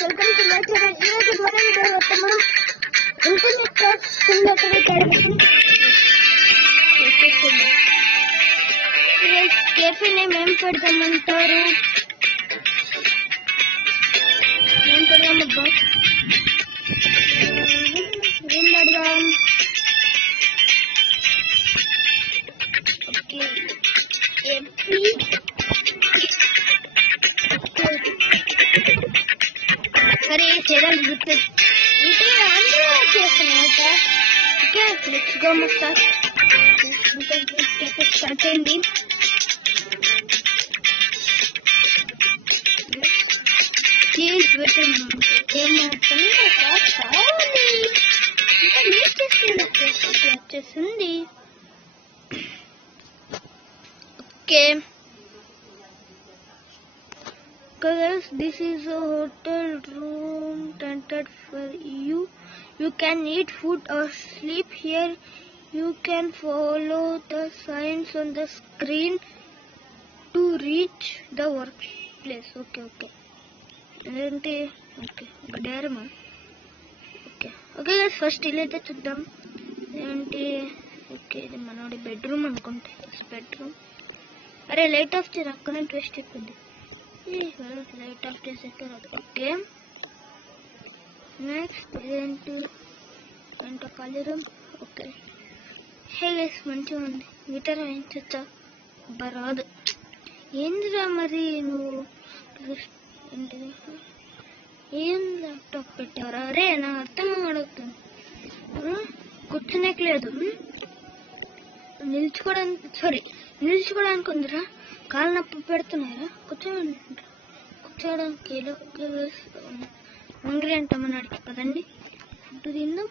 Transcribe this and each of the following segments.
Welcome to my channel. ఈరోజు మన video మనం ఇంటర్నెట్ కేఫీ నేమ్ ఏం పెడదామంటారు? ఏం పెడదామబ్బా? ఏం పెడదాం? ఓకే సరే చేయాలి గుర్తు అంటే అందరూ చేస్తున్నా. Okay let's go start. Start అయింది. వచ్చేసింది. Okay guys, this is a hotel room rented for you. You can eat food or sleep here. You can follow the signs on the screen to reach the workplace. Okay ఏంటి? Okay డేరమా. Okay guys, first ఇలా అయితే చూద్దాం ఏంటి. Okay ఇది మనోడి bedroom అనుకుంటే. Bedroom. అరే light of చేయరు, అక్కడే ట్విస్ట్ అయిపోయింది. లైట్ ఆఫ్ చేసేసారు. ఓకే నెక్స్ట్ ఏంటి ఖాళీ రూమ్. ఓకే హే గైస్ మంచిగా ఉంది. గిటార్ వేయించచ్చా? రాదు. ఏందిరా మరి నువ్వు ఏంటిది? ఏం ల్యాప్టాప్ పెట్టావరా? అరే నా అర్థం అడుగుతుంది. కూర్చునేకి లేదు, నిల్చుకోవడానికి ఉందిరా. కాళ్ళు నొప్పి పెడుతున్నారా? కూర్చోడానికి హంగ్రీ అంటామన్నాడికి పదండి ఫుడ్ తిందాం.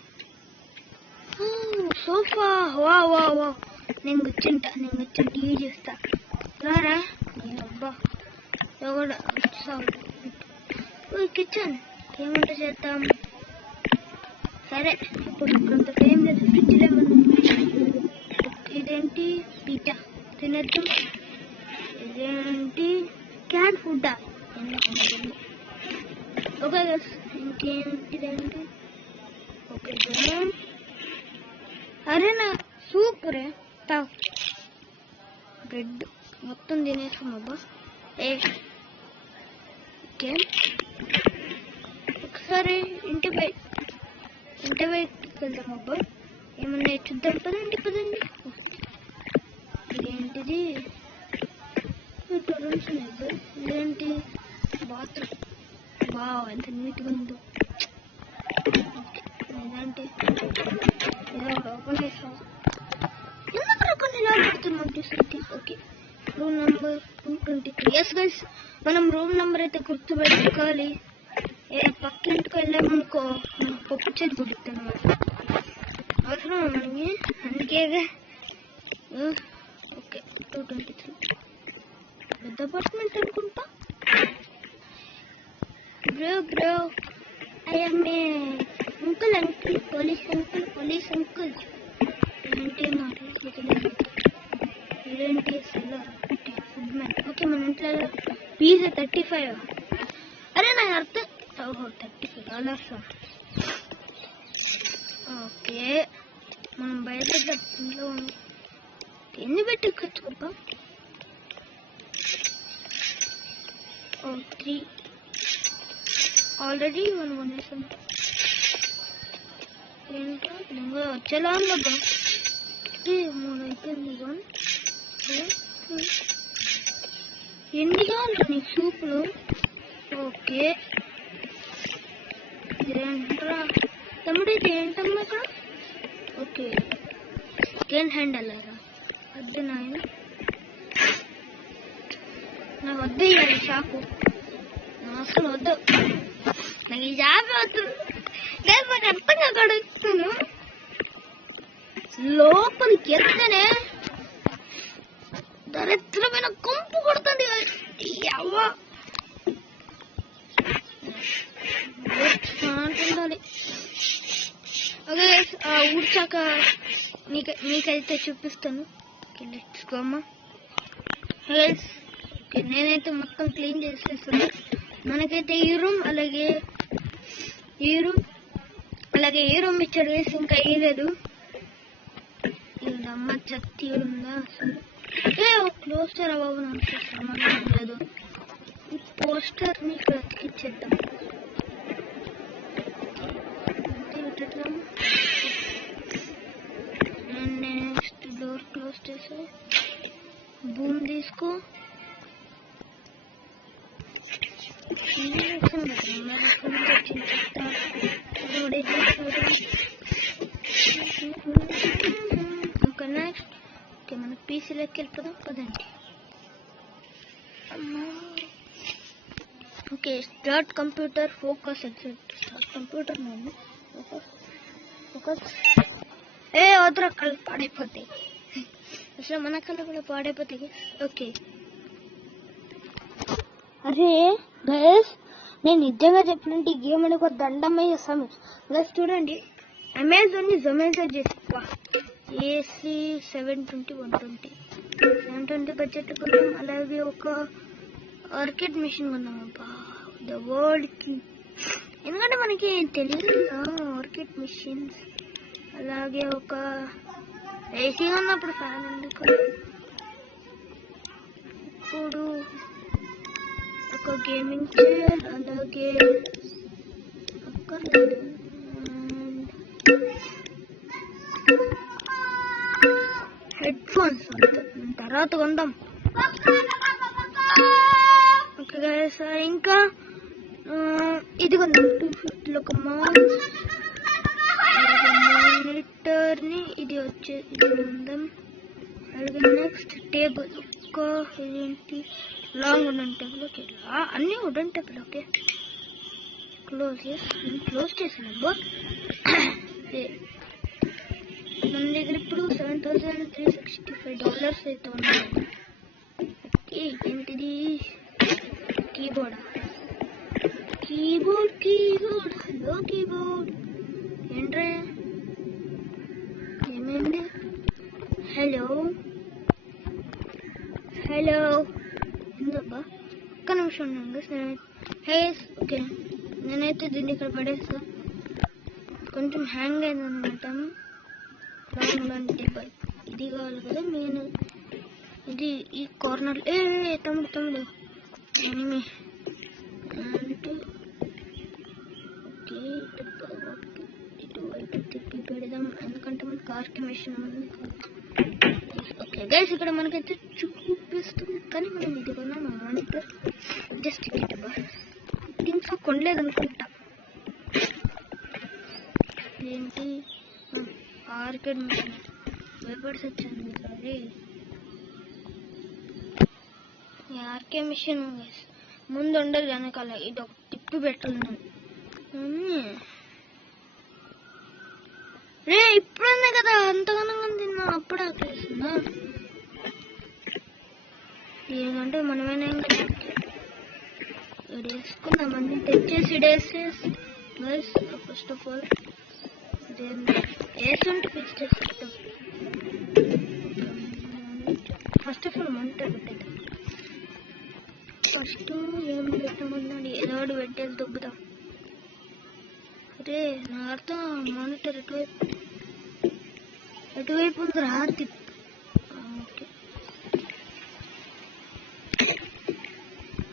సోఫా. వా వా వా నేను కూర్చుంటా టీవీ చూస్తా. రారా అబ్బా ఎవడ కిచెన్ ఏమంట చేద్దాం. సరే ఇప్పుడు కొంత టైం లేదు. ఫ్రిడ్జ్ ఇదేంటి పిజ్జా తినద్దు. ఇదేంటి క్యాట్ ఫుడ్డా? ఓకే ఇంకేంటిదేంటి? ఓకే అరే నా సూప్ రే తావు. బ్రెడ్ మొత్తం తినేసాం అబ్బా. ఓకే ఒకసారి ఇంటి బయటకి వెళ్దాం అబ్బా. ఏమన్నా చూద్దాం. పదండి. ఇదేంటిది? ఇదేంటి? బాత్రూమ్. వావ్ ఎంత నీట్గా ఉందో. ఇదేంటి? ఓపెన్ చేసాం. ఎందుకు కొన్ని పెడుతున్నాం చూసి. Okay room number 223. Yes guys, మనం రూమ్ నెంబర్ అయితే గుర్తుపెట్టుకోవాలి. పక్కింటికి వెళ్ళామనుకో పప్పు చేతి గుర్తున్నాం. అవసరం మనకి అందుకేగా. ఓకే 223 పెద్ద అపార్ట్మెంట్ అనుకుంటా. Bro I am a uncle police uncle ఏంటి మాట్లాడుతుంది? ఇదేంటి ఫుడ్ మ్యాన్. ఓకే మన ఇంట్లో పిజ్జా 35. అరే నాకు అర్థం. $35. ఓకే మనం బయట ఇంట్లో ఎన్ని పెట్టి ఖర్చుకుంటాం? 3 ఆల్రెడీ మనం కొనేసాం. ఏంటో ఇంకా వచ్చేలా ఉందబ్బా. 3 అయిపోయింది. 1 2 3. ఎన్ని కావాలి నీకు సూపులు? ఓకే ఇదేంట్రా తమ్ముడు? ఇది ఏంటమ్మా ఇక్కడ? ఓకే సెకండ్ హ్యాండ్ అలారా? వద్దు నాయన, నాకు వద్దు ఇవ్వాలి షాపు. అసలు వద్దు నాకు ఈ షాపే వద్దు. నాకు అర్థంగా కడుగుతాను. లోపలికి ఎత్తనే దరిద్రమైన కొంపు కొడుతుంది. అవ్వ ఉండాలి. ఓకే ఊడ్చాక మీకైతే చూపిస్తాను. లెట్స్ గో అమ్మా. నేనైతే మొత్తం క్లీన్ చేసేస్తాను. మనకైతే ఈ రూమ్ అలాగే ఈ రూమ్ అలాగే ఈ రూమ్ ఇచ్చాడు వేసి ఇంకా వేయలేదు. అమ్మ చత్తి ఉందా సరే పోస్టర్ బాబు నాకు సంబంధం లేదు. ఈ పోస్టర్ ని ఇక్కడ అతికిచ్చేద్దాం. నెక్స్ట్ డోర్ క్లోజ్ చేసా. బూమ్ తీసుకో. ఓకే నెక్స్ట్ ఓకే మన పీసీలోకి వెళ్ళిపోదాం పదండి. Okay start computer focus exit. Start computer నేను ఫోకస్ వద్దు కళ్ళు పాడైపోతాయి. అసలు మన కళ్ళు కూడా పాడైపోతాయి. ఓకే అరే గైస్ నేను నిజంగా చెప్పినట్టు ఈ గేమ్ అనేది ఒక దండమే చేస్తాను గైస్. చూడండి అమెజాన్ ని జొమాటో చేసుకో. ఏసీ 720 120 బడ్జెట్ కొందాం. అలాగే ఒక ఆర్కేడ్ మిషన్ కొందాం. ద వరల్డ్ కి ఎందుకంటే మనకి తెలియదు ఆర్కేడ్ మిషన్స్. అలాగే ఒక ఏసీ ఉన్నప్పుడు ఫ్యాన్ ఎందుకు. ఇప్పుడు ఒక గేమింగ్ చైర్ అలాగే హెడ్ ఫోన్స్ తర్వాత కొందాం. ఓకే గైస్ ఇంకా ఇది కొందాం. 250 ఒక మౌస్ మానిటర్ ని ఇది కొందాం. అలాగే నెక్స్ట్ టేబుల్ ఒక ఏంటి లాంగ్ వుడెన్ టేబుల్. ఓకే అన్ని వుడెన్ టేబుల్. ఓకే క్లోజ్ చేసాను. మన దగ్గర ఇప్పుడు $7,365 అయితే ఉన్నాయి. ఏంటిది కీబోర్డ్. హలో కీబోర్డ్ ఏంట్రా ఏమైంది. హలో ఎందుకబ్బా ఒక్క నిమిషం ఉండండి. ఓకే నేనైతే దీన్ని ఇక్కడ పడేస్తా. కొంచెం హ్యాంగ్ అయింది అనమాట. టేబుల్ ఇది కావాలి కదా మెయిన్. ఇది ఈ కార్నర్ తమ్ముడు ఎనిమి అంటే ఓకే ఇటువైపు తిప్పి పెడదాం ఎందుకంటే మన కార్కి మిషన్ ఉంది. ఓకే గైస్ ఇక్కడ మనకైతే చూపిస్తుంది కానీ మనం ఇది కొన్నాం మానిటర్ జస్ట్ థింగ్స్ కొనలేదు అనుకుంటా. ఏంటి ఆర్కేడ్ మిషన్ పేపర్స్ వచ్చాను. సారీ ఈ ఆర్కే మిషన్ ముందు ఉండదు వెనకాల ఇది ఒక టిప్పు పెట్టాలి. రే ఇప్పుడుంది కదా అంతగానో తిన్నా అప్పుడు ఆకలిస్తుందా. ఏమంటే మనమేనా ఇంకా వేసుకుందాం అన్ని తెచ్చేసి డేసేసి గైస్. ఫస్ట్ ఆఫ్ ఆల్ వేసుంటే ఫిక్స్ చేసుకుంటాం. ఫస్ట్ ఆఫ్ ఆల్ మానిటర్ పెట్టేద్దాం. ఫస్ట్ ఏం పెట్టమన్నాడు ఏదో ఒకటి పెట్టేసి దొబ్బుతాం. అరే నా అర్థం మానిటర్ ఎటువైపు ఉంది రా తిప్పు. ఓకే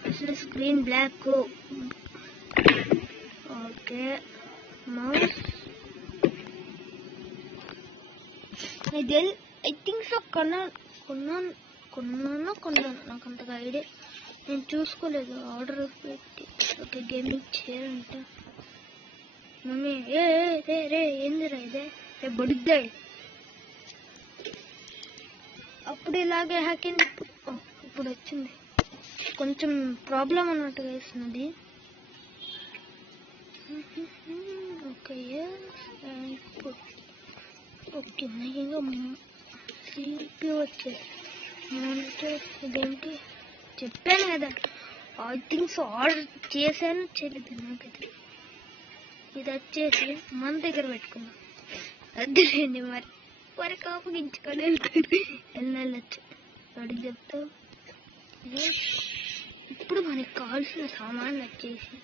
అసలు స్క్రీన్ బ్లాక్. ఓకే మౌస్ ఇది ఐ థింక్ సో కొన్నాను నాకు అంతగా ఐడియా నేను చూసుకోలేదు. ఆర్డర్ పెట్టి ఓకే గేమింగ్ చైర్ అంట. మమ్మీ రే ఏందిరా ఇదే రే బొడిద్దా. అప్పుడు ఇలాగే హ్యాకింగ్ ఇప్పుడు వచ్చింది. కొంచెం ప్రాబ్లం అన్నట్టుగా వేస్తున్నది. ఓకే ఓకే ఇంకా సిపి వచ్చేది మానిటర్. ఇదేంటి చెప్పాను కదా ఐ థింక్స్ ఆర్డర్ చేశాను చేయలేదు నాకైతే. ఇది వచ్చేసి మన దగ్గర పెట్టుకున్నాం. అద్దెలేండి మరి కాపుగించుకొని వెళ్ళచ్చు అడిగి చెప్తాం. ఇప్పుడు మనకి కావాల్సిన సామాన్లు వచ్చేసి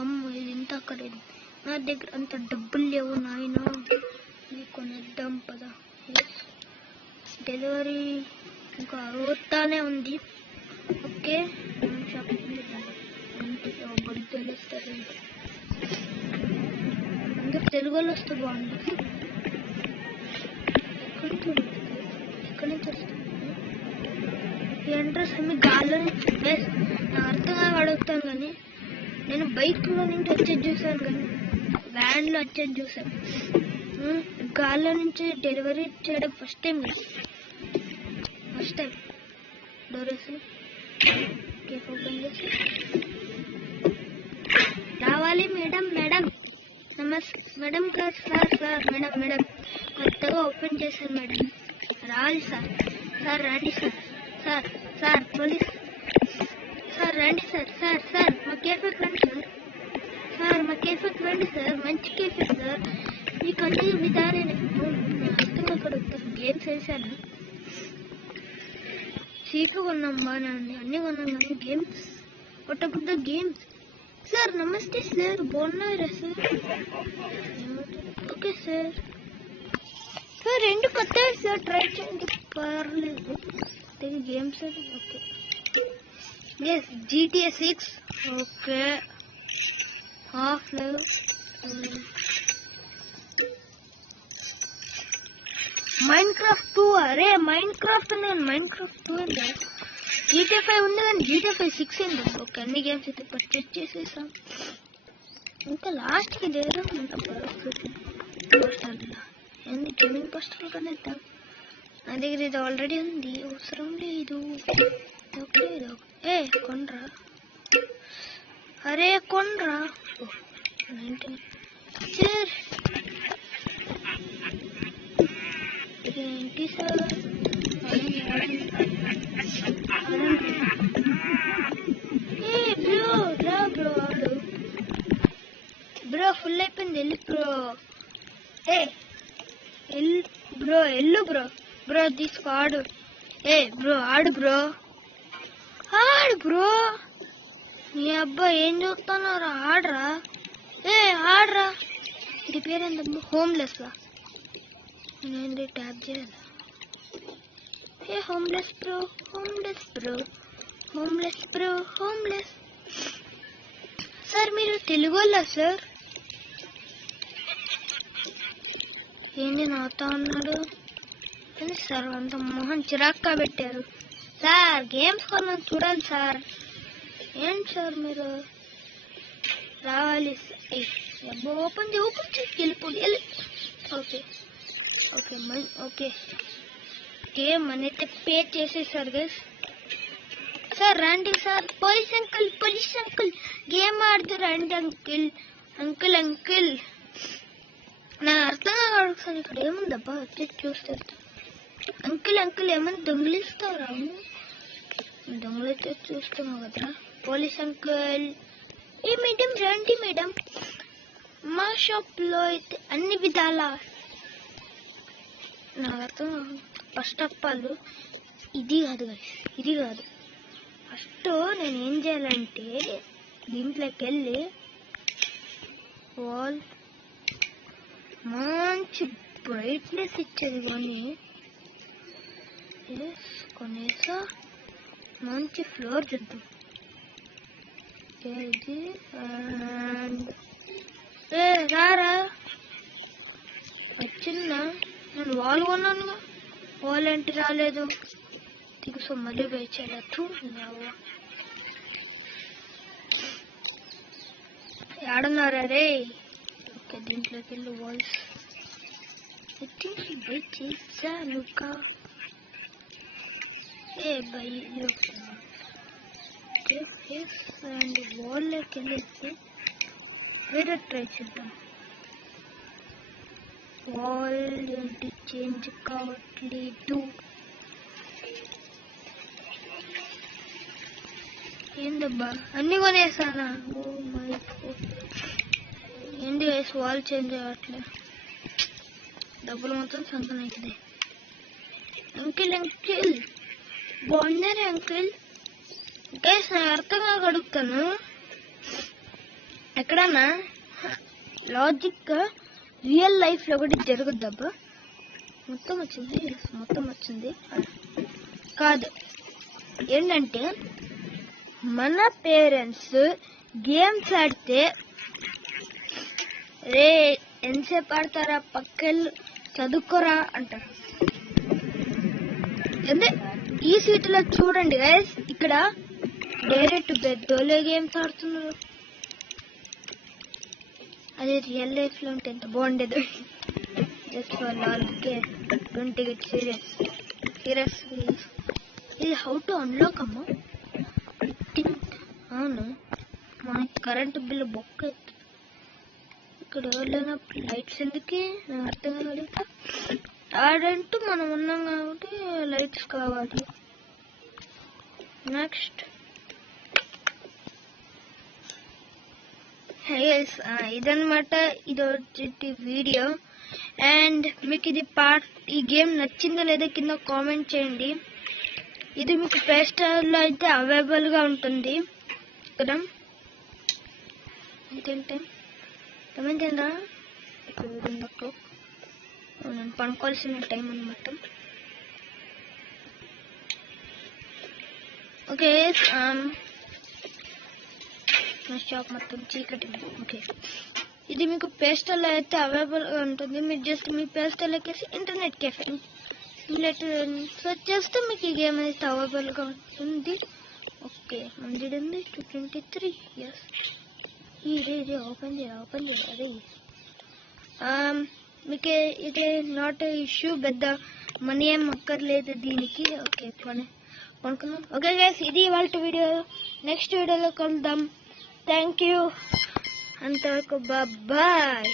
అమ్మ ఇది ఇంత అక్కడ నా దగ్గర అంత డబ్బులు లేవు నాయన. ఇది కొనేద్దాం పదా. డెలివరీ ఇంకా అవుతానే ఉంది. ఓకే తెలుస్తారు అందరు తెలుగు వాళ్ళు వస్తే బాగుంది. ఎక్కడి నుంచి వస్తుంది ఈ అడ్రస్ అన్ని గాల్లో నా అర్థంగా అడుగుతాను కానీ నేను బైక్లో నుంచి వచ్చేది చూసాను కానీ వ్యాన్లో వచ్చేది చూసాను. గాల్లో నుంచి డెలివరీ చేయడం ఫస్ట్ టైం డోర్ వేసి కేక్ ఓపెన్ చేసి రావాలి మేడం మేడం గారు సార్ మేడం కొత్తగా ఓపెన్ చేశాను మేడం. రావాలి సార్ రండి సార్ పోలీస్ సార్ రండి సార్ మా కేఫ్ రండి సార్ మా కేఫ్ రండి సార్ మంచి కేఫ్ సార్ మీకు అన్ని విధానం అక్కడ గేమ్స్ వేసాను. సీట్లు కొన్నాం బాగా అన్నీ కొన్నాం కానీ గేమ్స్ కొట్టబుద్ద గేమ్స్. సార్ నమస్తే సార్ బాగున్నారా సార్? ఓకే సార్ రెండు కొత్త సార్ ట్రై చేయండి పర్లేదు games okay. Yes GTA 6 okay half life Minecraft 2 అరే మైన్క్రాఫ్ట్ 2 అంటే GTA 5 ఉంది కానీ GTA 5 6 ఉంది. ఓకే అన్ని గేమ్స్ అయితే పర్చేస్ చేసేసాం. ఇంకా లాస్ట్కి లేదా ఏంది గేమింగ్ పోస్టర్ కొనేద్దాం. నా దగ్గర ఇది ఆల్రెడీ ఉంది అవసరం లేదు. ఓకే కొనరా అరే కొనరా సార్ ఏంటి సార్ బ్రో ఫుల్ అయిపోయింది వెళ్ళి బ్రో ఎల్లు బ్రో తీసుకో ఆడు ఆడు నీ అబ్బా ఏం చూస్తున్నారా ఆడరా ఆడరా. ఇది పేరేందమ్మా హోమ్లెస్ నేను ట్యాప్ చేయాలి. హోమ్లెస్ సార్ మీరు తెలుగు వాళ్ళా సార్? ఏంటి నాతో అన్నాడు సార్ అంత మొహం చిరాక్గా పెట్టారు. సార్ గేమ్స్ కొన్నాను చూడాలి సార్. ఏంటి సార్ మీరు రావాలి ఓపెన్ చేసి వెళ్ళిపోయి ఓకే గేమ్ అనేది పే చేసేసారు గైస్. సార్ రండి సార్ పోలీస్ అంకుల్ గేమ్ ఆడుతూ రండి అంకుల్ నా అర్థంగా అడుగుతాను ఇక్కడ ఏముందబ్బా వచ్చి చూస్తే. అంకుల్ ఏమన్నా దొంగిలిస్తారా? దొంగలైతే చూస్తున్నావు కదా. పోలీస్ అంకుల్ మేడం రండి మేడం మా షాప్లో అయితే అన్ని విధాల నా అర్థం. ఫస్ట్ ఆఫ్ ఆల్ ఇది కాదు ఫస్ట్ నేను ఏం చేయాలంటే దీంట్లోకి వెళ్ళి వాల్ మంచి బ్రైట్నెస్ ఇచ్చేది కొనేసా మంచి ఫ్లోర్ చూద్దాం. ఇది రారా వచ్చిందా? నేను వాల్ కొన్నానుగా వాల్ ఏంటి రాలేదు. దిగుసో మళ్ళీ వేచేయలేదు ఏడున్నారా రే? ఓకే దీంట్లోకి వెళ్ళి వాల్స్ బై చేసానుగా అండ్ వాల్లోకి వెళ్ళి వేరే ట్రై చేద్దాం. వాల్ ఏంటి చేంజ్ కావట్లేదు. ఏందబ్బా అన్ని కొనేసానా? ఏంటి వాల్ చేంజ్ అవ్వట్లేదు. డబ్బులు మాత్రం సంతనైతుంది. అంకుల్ బాగున్నారా అంకుల్? గైస్ నాకు అర్థంగా అడుగుతాను, ఎక్కడన్నా లాజిక్ గా రియల్ లైఫ్ లో కూడా జరుగుద్దబ్బా. మొత్తం వచ్చింది కాదు. ఏంటంటే మన పేరెంట్స్ గేమ్స్ ఆడితే రే ఎంతసేపు ఆడతారా, పక్కలు చదువుకోరా అంటారు. అంటే ఈ సీట్లో చూడండి గైస్, ఇక్కడ డైరెక్ట్ పెద్దోళ్ళే గేమ్స్ ఆడుతున్నారు. అదే రియల్ లైఫ్ లో ఉంటే ఎంత బాగుండేది. Just for okay, don't take it serious. ఇది హౌ టు అన్లాక్ అమ్మా. అవును, మనకి కరెంట్ బిల్లు బొక్క. ఇక్కడ ఎవరైనా లైట్స్ ఎందుకే నాకు అర్థం కాదు. ఆడంటూ మనం ఉన్నాం కాబట్టి లైట్స్ కావాలి. నెక్స్ట్ ఇదన్నమాట, ఇది వచ్చేటి వీడియో. అండ్ మీకు ఇది ఈ గేమ్ నచ్చిందో లేదో కింద కామెంట్ చేయండి. ఇది మీకు ప్లే స్టోర్లో అయితే అవైలబుల్గా ఉంటుంది కదా. ఏంటంటే ఏమైందా, నేను పనుకోవాల్సిన టైం అన్నమాట. ఓకే, షాప్ మొత్తం చీకటి. ఓకే, ఇది మీకు ప్లే స్టోర్లో అయితే అవైలబుల్గా ఉంటుంది. మీరు జస్ట్ మీ ప్లే స్టోర్లో ఎక్కేసి ఇంటర్నెట్ కెఫే సెర్చ్ చేస్తే మీకు ఈ గేమ్ అయితే అవైలబుల్గా ఉంటుంది. ఓకే, 223. ఎస్, ఇది ఓపెన్ చేయాలి. అదే మీకు ఇది నాట్ ఇష్యూ, పెద్ద మనీ ఏం అక్కర్లేదు దీనికి. ఓకే, కొనుక్కున్నాం. ఓకే గైస్, ఇది ఇవాళ వీడియో. నెక్స్ట్ వీడియోలో కలుద్దాం. థ్యాంక్ యూ, అంతవరకు బాయ్.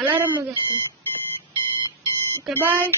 అలారం ముగిస్తుంది. Okay, bye.